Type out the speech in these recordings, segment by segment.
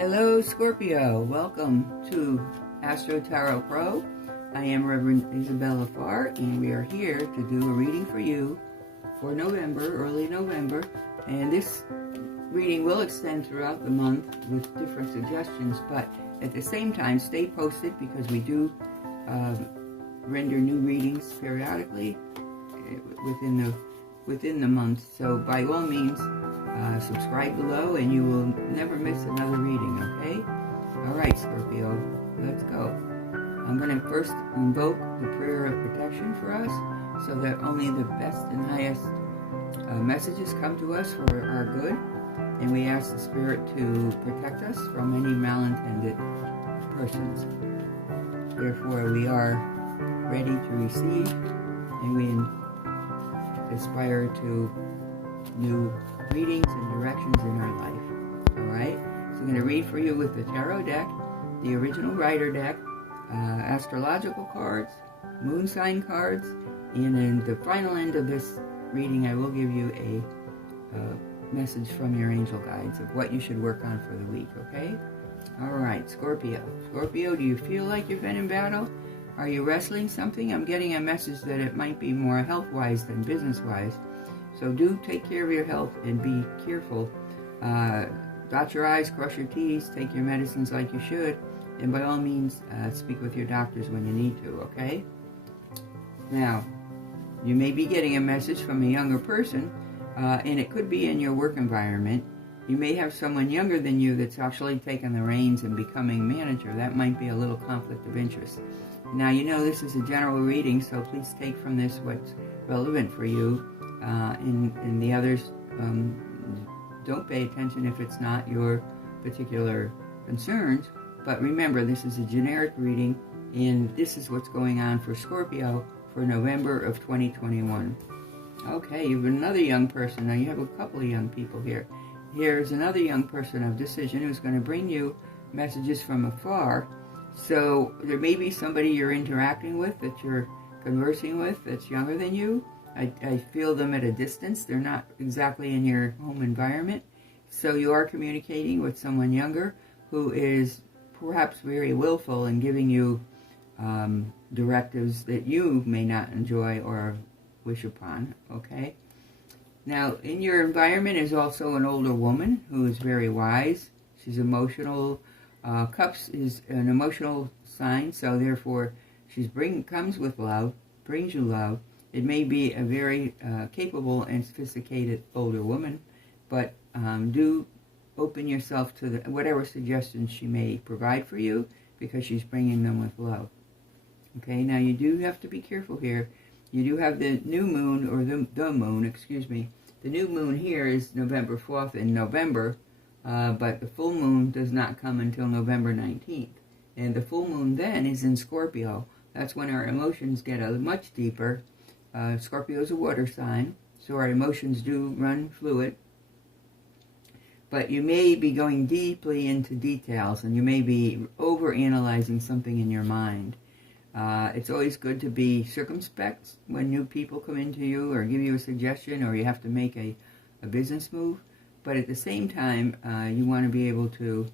Hello Scorpio, welcome to Astro.pro. I am Reverend Isabella Farr, and we are here to do a reading for you for November, early November, and this reading will extend throughout the month with different suggestions, but at the same time stay posted because we do render new readings periodically within the month. So by all means, subscribe below and you will never miss another reading, okay? Alright Scorpio, let's go. I'm going to first invoke the prayer of protection for us so that only the best and highest messages come to us for our good, and we ask the Spirit to protect us from any malintended persons. Therefore we are ready to receive, and we aspire to new readings and directions in our life. Alright, so I'm going to read for you with the tarot deck, the original Rider deck, astrological cards, moon sign cards, and in the final end of this reading I will give you a message from your angel guides of what you should work on for the week, okay? Alright, Scorpio. Scorpio, do you feel like you've been in battle? Are you wrestling something? I'm getting a message that it might be more health-wise than business-wise. So do take care of your health and be careful. Dot your I's, cross your T's, take your medicines like you should, and by all means, speak with your doctors when you need to, okay? Now, you may be getting a message from a younger person, and it could be in your work environment. You may have someone younger than you that's actually taking the reins and becoming manager. That might be a little conflict of interest. Now, you know this is a general reading, so please take from this what's relevant for you. And the others, don't pay attention if it's not your particular concerns. But remember, this is a generic reading, and this is what's going on for Scorpio for November of 2021. Okay, you have another young person. Now you have a couple of young people here. Here's another young person of decision who's going to bring you messages from afar. So there may be somebody you're interacting with, that you're conversing with, that's younger than you. I feel them at a distance. They're not exactly in your home environment. So you are communicating with someone younger who is perhaps very willful in giving you directives that you may not enjoy or wish upon, okay? Now, in your environment is also an older woman who is very wise. She's emotional. Cups is an emotional sign, so therefore she's comes with love, brings you love. It may be a very capable and sophisticated older woman, but do open yourself to whatever suggestions she may provide for you, because she's bringing them with love. Okay, now you do have to be careful here. You do have the new moon, or the moon, excuse me. The new moon here is November 4th in November, but the full moon does not come until November 19th. And the full moon then is in Scorpio. That's when our emotions get much deeper. Scorpio is a water sign, so our emotions do run fluid. But you may be going deeply into details, and you may be over-analyzing something in your mind. It's always good to be circumspect when new people come into you or give you a suggestion, or you have to make a business move. But at the same time, you want to be able to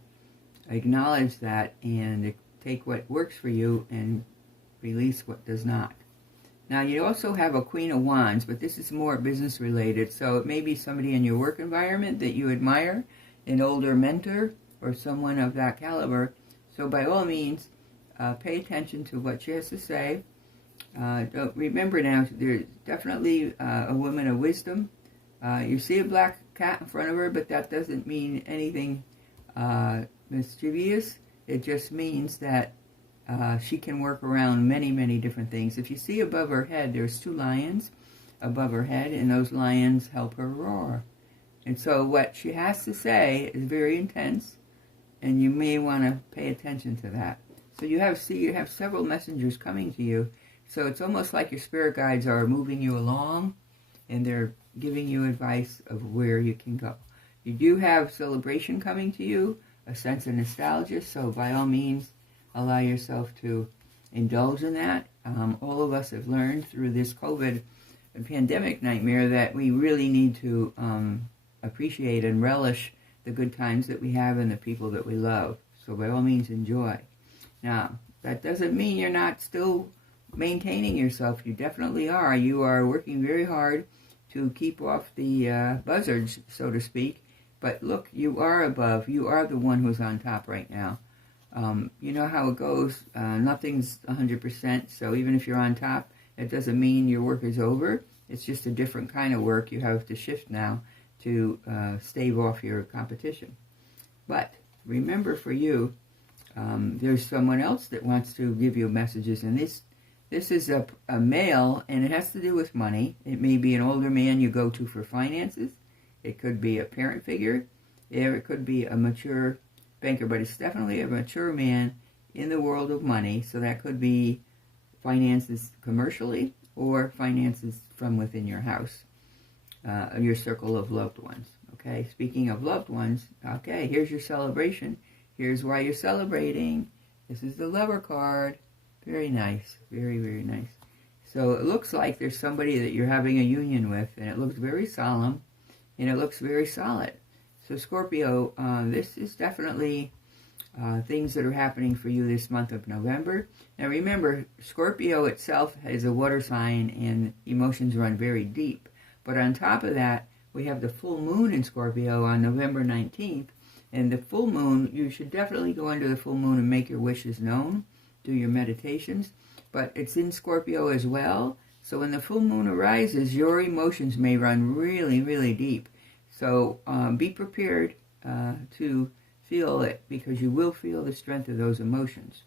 acknowledge that and take what works for you and release what does not. Now, you also have a Queen of Wands, but this is more business related. So it may be somebody in your work environment that you admire, an older mentor, or someone of that caliber. So by all means, pay attention to what she has to say. Remember now, there's definitely a woman of wisdom. You see a black cat in front of her, but that doesn't mean anything mischievous. It just means that she can work around many, many different things. If you see above her head, there's two lions above her head, and those lions help her roar. And so what she has to say is very intense, and you may want to pay attention to that. So you have several messengers coming to you. So it's almost like your spirit guides are moving you along, and they're giving you advice of where you can go. You do have celebration coming to you, a sense of nostalgia, so by all means, allow yourself to indulge in that. All of us have learned through this COVID pandemic nightmare that we really need to appreciate and relish the good times that we have and the people that we love. So by all means, enjoy. Now, that doesn't mean you're not still maintaining yourself. You definitely are. You are working very hard to keep off the buzzards, so to speak. But look, you are above. You are the one who's on top right now. You know how it goes. Nothing's 100%. So even if you're on top, it doesn't mean your work is over. It's just a different kind of work. You have to shift now to stave off your competition. But remember, for you, there's someone else that wants to give you messages. And this is a male, and it has to do with money. It may be an older man you go to for finances. It could be a parent figure, or it could be a mature banker, but it's definitely a mature man in the world of money. So that could be finances commercially or finances from within your house, your circle of loved ones. Okay, speaking of loved ones, okay, here's your celebration. Here's why you're celebrating. This is the Lover card. Very nice, very, very nice. So it looks like there's somebody that you're having a union with, and it looks very solemn. And it looks very solid. So Scorpio, this is definitely things that are happening for you this month of November. Now remember, Scorpio itself is a water sign and emotions run very deep. But on top of that, we have the full moon in Scorpio on November 19th. And the full moon, you should definitely go under the full moon and make your wishes known. Do your meditations. But it's in Scorpio as well. So when the full moon arises, your emotions may run really, really deep. So be prepared to feel it, because you will feel the strength of those emotions.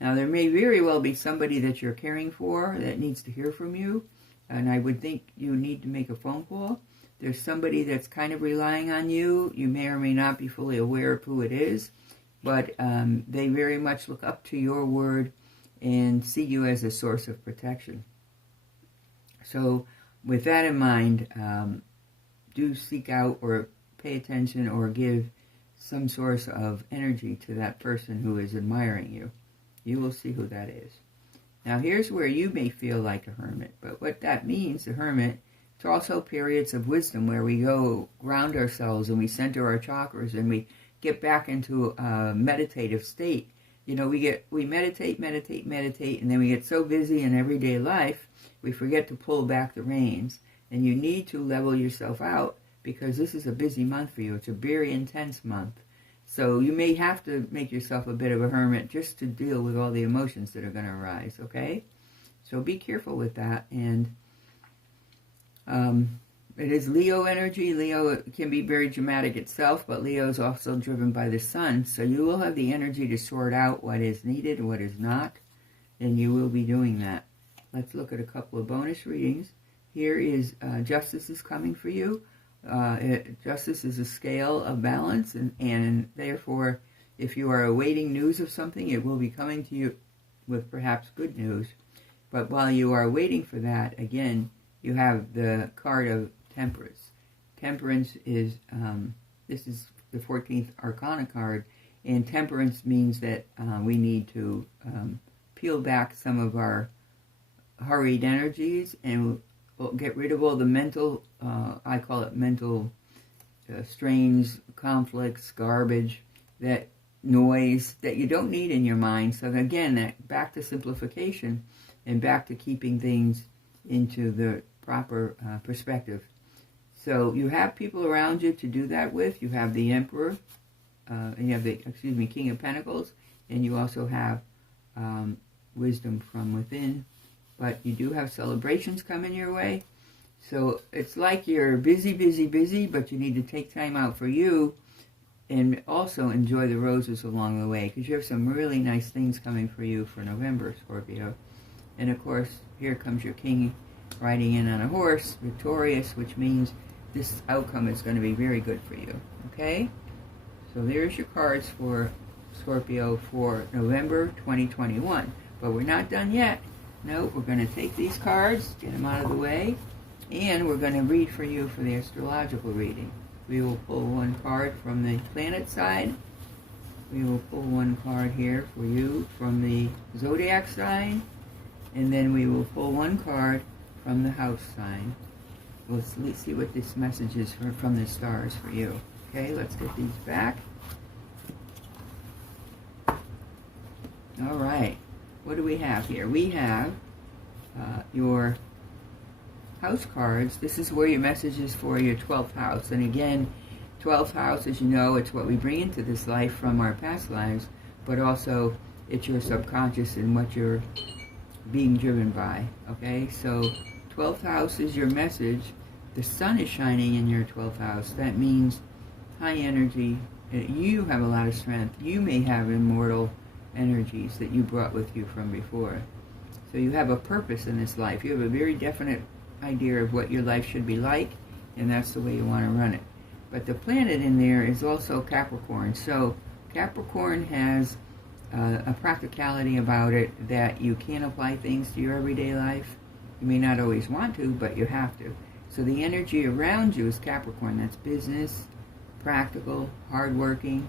Now, there may very well be somebody that you're caring for that needs to hear from you, and I would think you need to make a phone call. There's somebody that's kind of relying on you. You may or may not be fully aware of who it is, but they very much look up to your word and see you as a source of protection. So with that in mind, do seek out or pay attention or give some source of energy to that person who is admiring you. You will see who that is. Now here's where you may feel like a hermit, but what that means, the hermit, it's also periods of wisdom where we go ground ourselves and we center our chakras and we get back into a meditative state. You know, we meditate, and then we get so busy in everyday life, we forget to pull back the reins. And you need to level yourself out, because this is a busy month for you. It's a very intense month. So you may have to make yourself a bit of a hermit just to deal with all the emotions that are going to arise, okay? So be careful with that. And it is Leo energy. Leo can be very dramatic itself, but Leo is also driven by the sun. So you will have the energy to sort out what is needed and what is not, and you will be doing that. Let's look at a couple of bonus readings. Here is justice is coming for you. Justice is a scale of balance, and therefore, if you are awaiting news of something, it will be coming to you with perhaps good news. But while you are waiting for that, again, you have the card of Temperance. Temperance is, this is the 14th Arcana card, and Temperance means that we need to peel back some of our hurried energies and get rid of all the mental, I call it mental strains, conflicts, garbage, that noise that you don't need in your mind. So again, that back to simplification and back to keeping things into the proper perspective. So you have people around you to do that with. You have the Emperor, and you have the, King of Pentacles, and you also have wisdom from within. But you do have celebrations coming your way. So it's like you're busy, but you need to take time out for you and also enjoy the roses along the way, because you have some really nice things coming for you for November, Scorpio. And of course, here comes your king riding in on a horse, victorious, which means this outcome is going to be very good for you, okay? So there's your cards for Scorpio for November 2021. But we're not done yet. No, we're going to take these cards, get them out of the way, and we're going to read for you for the astrological reading. We will pull one card from the planet side. We will pull one card here for you from the zodiac sign. And then we will pull one card from the house sign. Let's see what this message is from the stars for you. Okay, let's get these back. All right, what do we have here? We have your house cards. This is where your message is for your 12th house. And again, 12th house, as you know, it's what we bring into this life from our past lives, but also it's your subconscious and what you're being driven by. Okay, so 12th house is your message. The sun is shining in your 12th house. That means high energy. You have a lot of strength. You may have immortal energies that you brought with you from before. So you have a purpose in this life. You have a very definite idea of what your life should be like, and that's the way you want to run it. But the planet in there is also Capricorn. So Capricorn has a practicality about it that you can apply things to your everyday life. You may not always want to, but you have to. So the energy around you is Capricorn. That's business, practical, hardworking,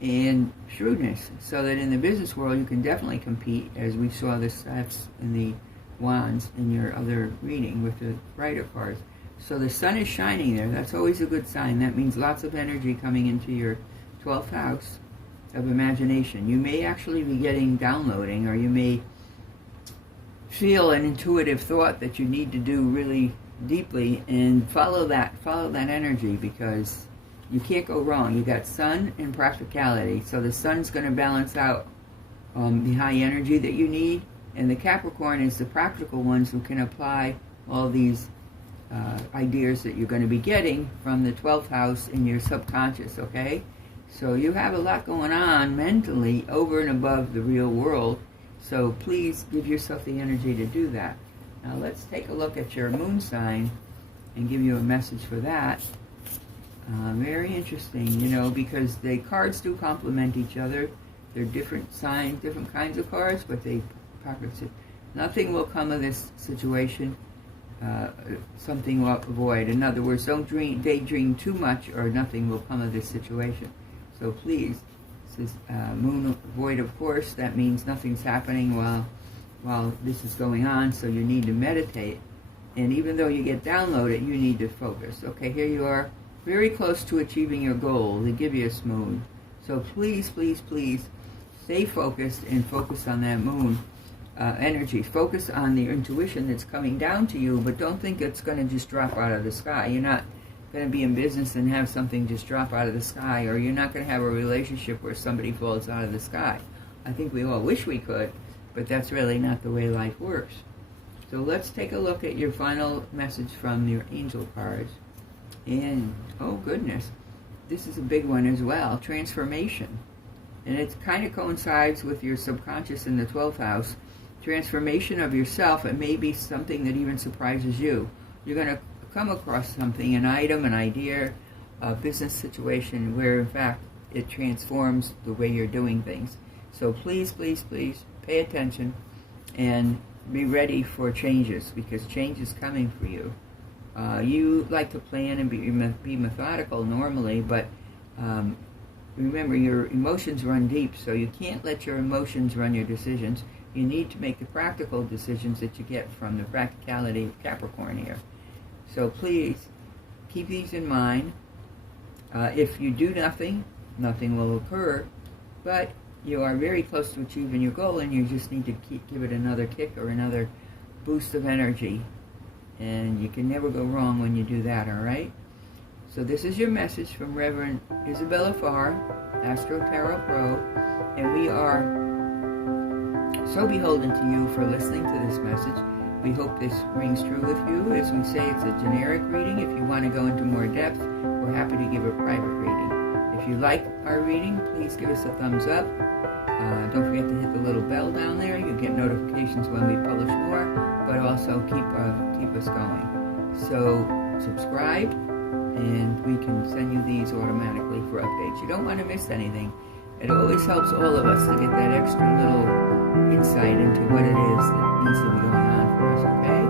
and shrewdness. So that in the business world, you can definitely compete, as we saw the steps in the wands in your other reading with the writer cards. So the sun is shining there. That's always a good sign. That means lots of energy coming into your 12th house of imagination. You may actually be getting downloading, or you may feel an intuitive thought that you need to do really deeply, and follow that energy, because you can't go wrong. You got sun and practicality. So the sun's going to balance out the high energy that you need, and the Capricorn is the practical ones who can apply all these ideas that you're going to be getting from the 12th house in your subconscious, okay? So you have a lot going on mentally over and above the real world, so please give yourself the energy to do that. Now let's take a look at your moon sign and give you a message for that. Very interesting, you know, because the cards do complement each other. They're different signs, different kinds of cards, but they complement. Nothing will come of this situation. Something will avoid. In other words, don't daydream too much, or nothing will come of this situation. So please, this is moon void, of course. That means nothing's happening while this is going on, so you need to meditate. And even though you get downloaded, you need to focus. Okay, here you are, very close to achieving your goal. They give you a moon. So please, please, please stay focused and focus on that moon energy. Focus on the intuition that's coming down to you, but don't think it's going to just drop out of the sky. You're not going to be in business and have something just drop out of the sky, or you're not going to have a relationship where somebody falls out of the sky. I think we all wish we could, but that's really not the way life works. So let's take a look at your final message from your angel cards. And, oh goodness, this is a big one as well, transformation. And it kind of coincides with your subconscious in the 12th house. Transformation of yourself. It may be something that even surprises you. You're going to come across something, an item, an idea, a business situation where in fact it transforms the way you're doing things. So please, please, please pay attention and be ready for changes, because change is coming for you. You like to plan and be methodical normally, but remember, your emotions run deep, so you can't let your emotions run your decisions. You need to make the practical decisions that you get from the practicality of Capricorn here. So please keep these in mind. If you do nothing, nothing will occur, but you are very close to achieving your goal, and you just need to give it another kick or another boost of energy. And you can never go wrong when you do that, all right? So this is your message from Reverend Isabella Farr, Astro.pro, and we are so beholden to you for listening to this message. We hope this rings true with you. As we say, it's a generic reading. If you want to go into more depth, we're happy to give a private reading. If you like our reading, please give us a thumbs up. Don't forget to hit the little bell down there. You get notifications when we publish more, but also keep us going. So subscribe, and we can send you these automatically for updates. You don't want to miss anything. It always helps all of us to get that extra little insight into what it is that needs to be going on for us, okay?